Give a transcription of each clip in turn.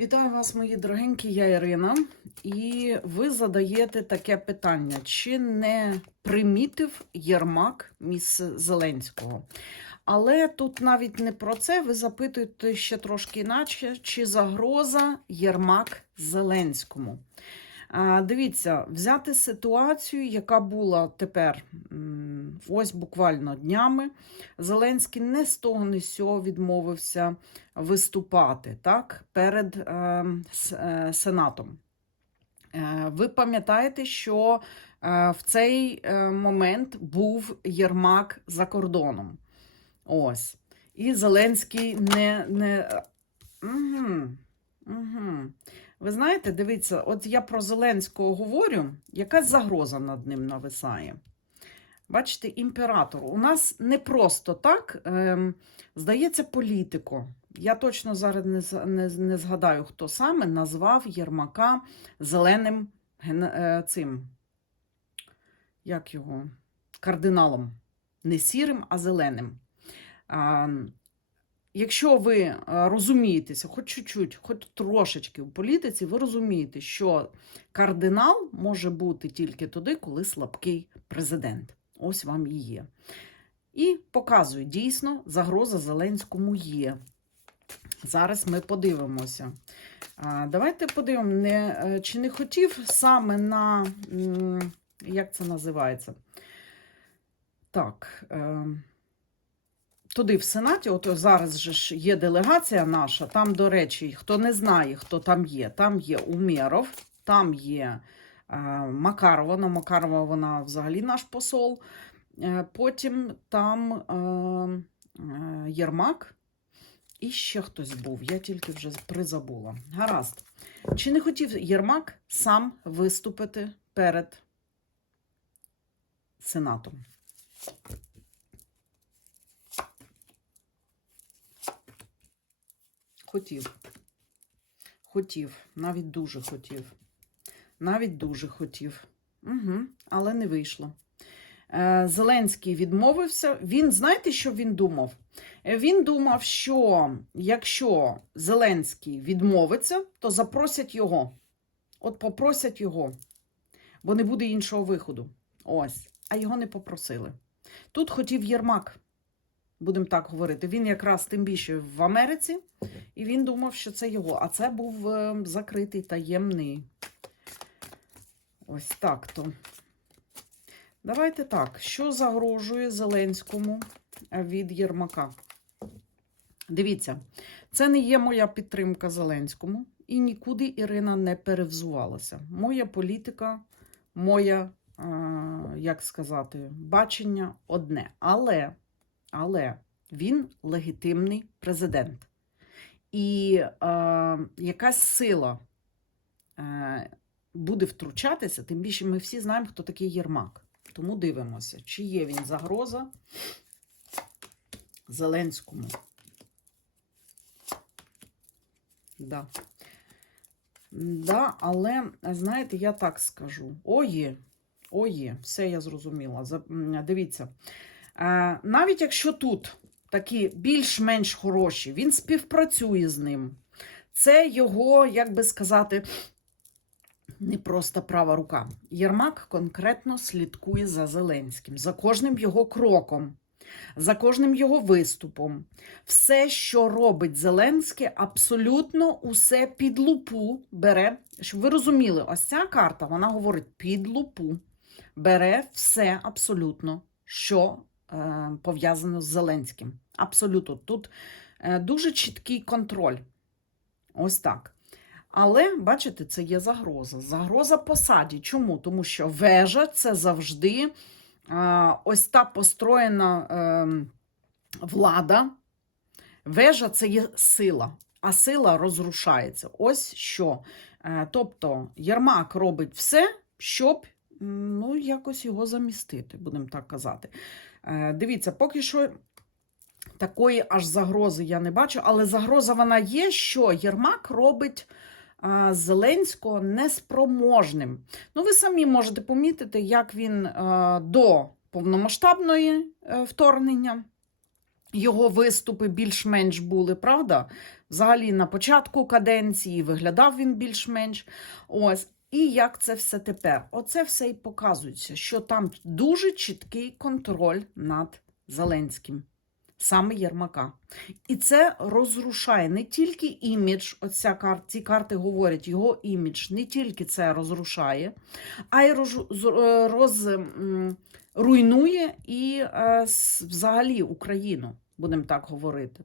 Вітаю вас, мої дорогенькі, я Ірина. І ви задаєте таке питання: чи не примітив Єрмак місце Зеленського? Але тут навіть не про це. Ви запитуєте ще трошки інакше, чи загроза Єрмак Зеленському. Дивіться, взяти ситуацію, яка була тепер ось буквально днями. Зеленський не з того, не з цього відмовився виступати так, перед е, е, Сенатом. Е, ви пам'ятаєте, що в цей момент був Єрмак за кордоном. Ось. І Зеленський не. не... Угу. Угу. Ви знаєте, дивіться, от я про Зеленського говорю, якась загроза над ним нависає. Бачите, імператор. У нас не просто так, ем, здається, політико. Я точно зараз не, не, не згадаю, хто саме назвав Єрмака зеленим е, цим, як його, кардиналом. Не сірим, а зеленим. Якщо ви е, розумієтеся, хоч чуть-чуть, хоч трошечки в політиці, ви розумієте, що кардинал може бути тільки тоді, коли слабкий президент. Ось вам і є. І показую, дійсно, загроза Зеленському є. Зараз ми подивимося. Давайте подивимо, не, е, чи не хотів саме на, як це називається? Так. Е, туди в Сенаті, от зараз же ж є делегація наша. Там, до речі, хто не знає, хто там є, там є Умєров, там є е, Макарова. Ну, Макарова вона взагалі наш посол. Е, потім там е, Єрмак. І ще хтось був, я тільки вже призабула. Гаразд. Чи не хотів Єрмак сам виступити перед Сенатом? Хотів. Хотів, навіть дуже хотів. Навіть дуже хотів. Угу, але не вийшло. Е, Зеленський відмовився. Він, знаєте, що він думав? Е, Він думав, що якщо Зеленський відмовиться, то запросять його. От попросять його, бо не буде іншого виходу. Ось. А його не попросили. Тут хотів Єрмак, будемо так говорити. Він якраз тим більше в Америці, і він думав, що це його. А це був е, закритий таємний. Ось так то. Давайте так. Що загрожує Зеленському від Єрмака? Дивіться, це не є моя підтримка Зеленському, і нікуди Ірина не перевзувалася. Моя політика, моя, е, як сказати, бачення одне. Але, але він легітимний президент. І е, якась сила е, буде втручатися, тим більше ми всі знаємо, хто такий Єрмак. Тому дивимося, чи є він загроза Зеленському. Да. Да, але, знаєте, я так скажу. О, є, о, є, все я зрозуміла. Дивіться. Е, навіть якщо тут такі більш-менш хороші, він співпрацює з ним. Це його, як би сказати, не просто права рука. Єрмак конкретно слідкує за Зеленським, за кожним його кроком, за кожним його виступом. Все, що робить Зеленський, абсолютно усе під лупу бере. Щоб ви розуміли, ось ця карта, вона говорить під лупу, бере все абсолютно, що пов'язано з Зеленським. Абсолютно. Тут е, дуже чіткий контроль. Ось так. Але, бачите, це є загроза. Загроза посаді. Чому? Тому що вежа це завжди ось та построєна е, влада. Вежа це є сила, а сила розрушається. Ось що. Е, тобто Єрмак робить все, щоб ну, якось його замістити, будемо так казати. Е, дивіться, поки що такої аж загрози я не бачу, але загроза вона є, що Єрмак робить а, Зеленського неспроможним. Ну, ви самі можете помітити, як він а, до повномасштабної е, вторгнення його виступи більш-менш були, правда? Взагалі на початку каденції виглядав він більш-менш. Ось. І як це все тепер? Оце все і показується, що там дуже чіткий контроль над Зеленським, саме Єрмака. І це розрушає не тільки імідж, оця кар... ці карти говорять, його імідж, не тільки це розрушає, а й роз... е, роз... руйнує і е, взагалі Україну, будемо так говорити.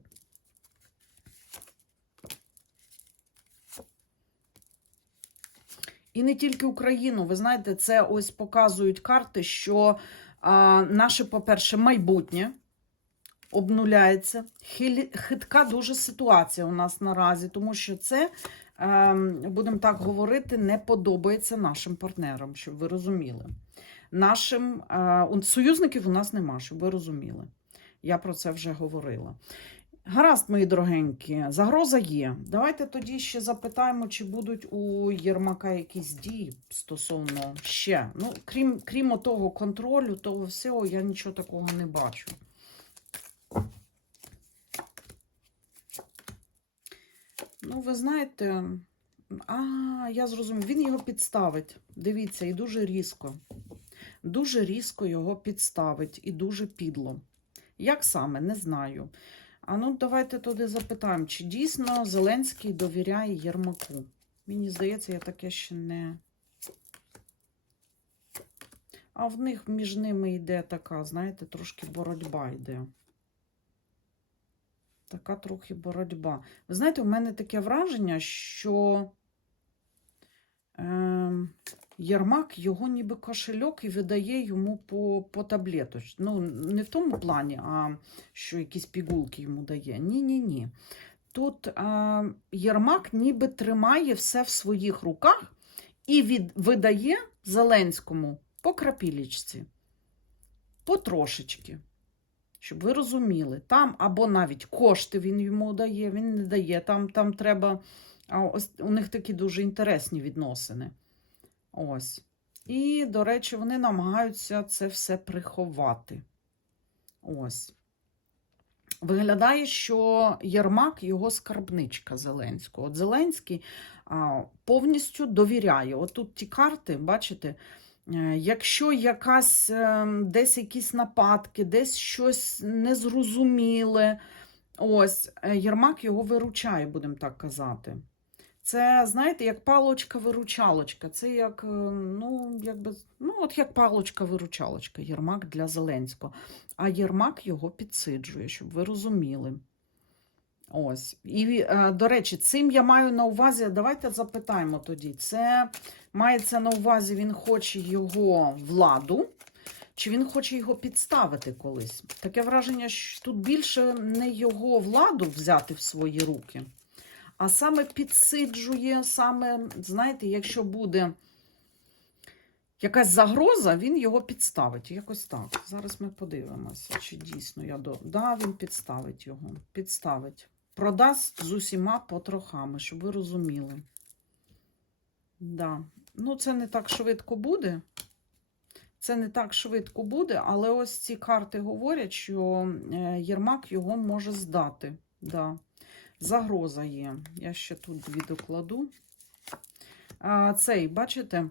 І не тільки Україну. Ви знаєте, це ось показують карти, що а, наше, по-перше, майбутнє обнуляється. Хитка дуже ситуація у нас наразі, тому що це, е, будемо так говорити, не подобається нашим партнерам, щоб ви розуміли. Нашим е, у- союзників у нас нема, щоб ви розуміли. Я про це вже говорила. Гаразд, мої дорогенькі, загроза є. Давайте тоді ще запитаємо, чи будуть у Єрмака якісь дії стосовно ще. Ну, крім, крім того контролю, того всього, я нічого такого не бачу. Ну, ви знаєте, а, я зрозумів, він його підставить. Дивіться, і дуже різко. Дуже різко його підставить і дуже підло. Як саме, не знаю. А ну, давайте туди запитаємо, чи дійсно Зеленський довіряє Єрмаку. Мені здається, я таке ще не. А в них між ними йде така, знаєте, трошки боротьба йде. Така трохи боротьба. Ви знаєте, у мене таке враження, що е, Єрмак його ніби кошельок і видає йому по, по таблеточ. Ну, не в тому плані, а що якісь пігулки йому дає. Ні-ні-ні. Тут е, Єрмак ніби тримає все в своїх руках і від, видає Зеленському по крапілічці. Потрошечки. Щоб ви розуміли, там або навіть кошти він йому дає, він не дає. Там, там треба. А ось у них такі дуже інтересні відносини. Ось. І, до речі, вони намагаються це все приховати. Ось. Виглядає, що Єрмак його скарбничка Зеленського. От Зеленський повністю довіряє. От тут ті карти, бачите, е, якщо якась е, десь якісь нападки, десь щось незрозуміле, ось е, Єрмак його виручає, будемо так казати. Це, знаєте, як палочка-виручалочка. Це як, е, ну, якби, ну, от як палочка-виручалочка, Єрмак для Зеленського. А Єрмак його підсиджує, щоб ви розуміли. Ось. І, е, до речі, цим я маю на увазі, давайте запитаємо тоді. Це мається на увазі, він хоче його владу, чи він хоче його підставити колись. Таке враження, що тут більше не його владу взяти в свої руки, а саме підсиджує, саме, знаєте, якщо буде якась загроза, він його підставить. Якось так. Зараз ми подивимося, чи дійсно я до. Да, він підставить його. Підставить. Продасть з усіма потрохами, щоб ви розуміли. Да. Ну, це не так швидко буде. Це не так швидко буде, але ось ці карти говорять, що е, Єрмак його може здати. Да. Загроза є. Я ще тут дві докладу. А, Цей, бачите,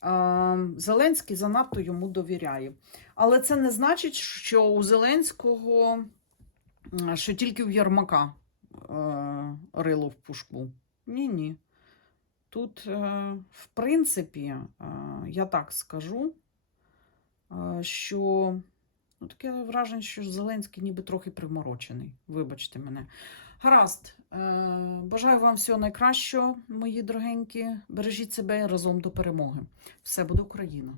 а, Зеленський занадто йому довіряє. Але це не значить, що у Зеленського, що тільки в Єрмака е, рило в пушку. Ні-ні. Тут, е, в принципі, е, я так скажу, що ну, таке враження, що Зеленський ніби трохи приморочений. Вибачте мене. Гаразд. Е, Бажаю вам всього найкращого, мої дорогенькі. Бережіть себе разом до перемоги. Все буде Україна!